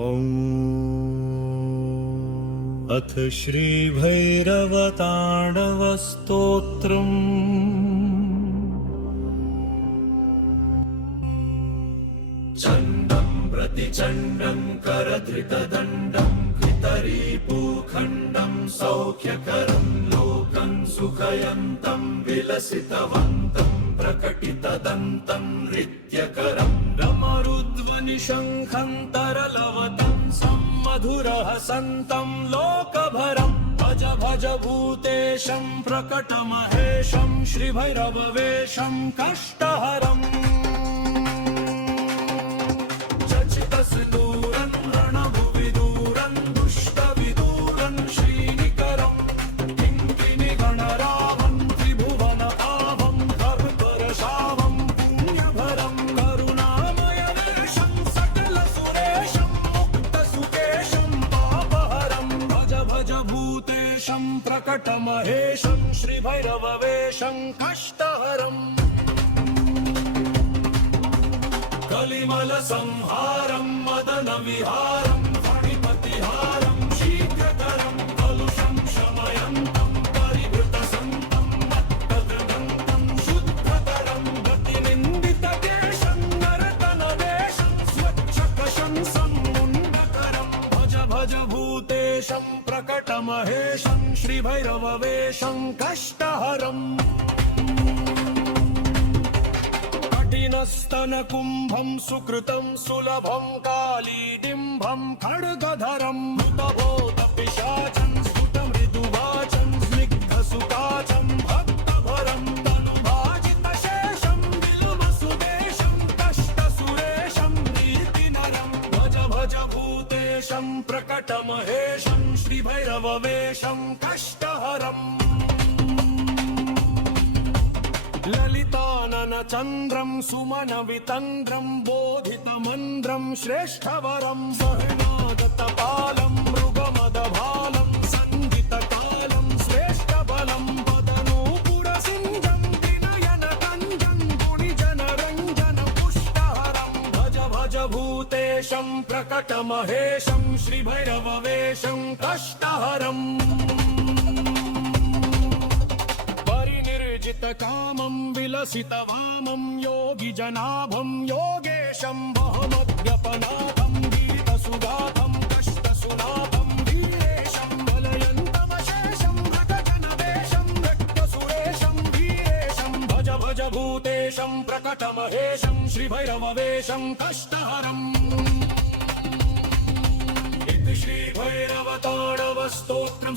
ॐ अथ श्रीभैरवताण्डवस्तोत्रम्। चण्डं प्रतिचण्डं करधृतदण्डं कृतरीपूखण्डं सौख्यकरं लोकं सुखयन्तं विलसितवन्तं प्रकटितदन्तं नृत्यकरं रमरुध्वनिशङ्खं तरलवतं सम्मधुरहसन्तं लोकभरं भज भज भूतेशं प्रकटमहेशं श्रीभैरववेशं कष्टहरम्। चचितसिदूरं रणभुविदूरं दुष्टविदूरं श्रीनिकरं किङ्किणिगणरावं त्रिभुवन आवं कर्करशावं पुण्यभरं करुणामयवेशं सकलसुरेशं मुक्तसुकेशं पापहरं भज भज भूतेशं प्रकटमहेशं श्रीभैरववेशं कष्टहरम्। कलिमलसंहारं मदनविहारं फणिपतिहारं शीघ्रतरं कलुषं शमयन्तं परिवृतसन्तं मत्तदृगन्तं शुद्धतरं गतिनिन्दितकेशं नरतनवेशं स्वच्छकशंसं मुण्डकरं भज भज भूतेशं प्रकटमहेशं श्रीभैरववेशं कष्टहरम्। कठिनस्तनकुम्भं सुकृतं सुलभं कालीडिम्भं खड्गधरं मृतभोतपिशाचं स्फुटमृदुवाचं स्निग्धसुकाचं भक्तभरं तनुभाजितशेषं विलुमसुदेशं कष्टसुरेशं नीतिनरं भज भज भूतेशं प्रकटमहेशं श्रीभैरववेशं कष्टहरम्। ललिताननचन्द्रं सुमनवितन्द्रं बोधितमन्द्रं श्रेष्ठवरं सहनागतपालं मृगमदभालं सङ्गितकालं श्रेष्ठबलं पदनूपुरसिञ्जं विनयनकञ्जं गुणिजनरञ्जन पुष्टहरं भज भज भूतेशं प्रकटमहेशं श्रीभैरववेशं कष्टहरम्। कामं विलसितवामं योगिजनाभं योगेशं महमद्यपनाथं गीतसुगाथं कष्टसुनाथं वीरेशं बलयन्तमशेषं भगजनवेशं रक्तसुरेशं वीरेशं भज भज भूतेशं प्रकटमहेशं श्रीभैरववेशं कष्टहरम्। इति श्रीभैरवताण्डवस्तोत्रं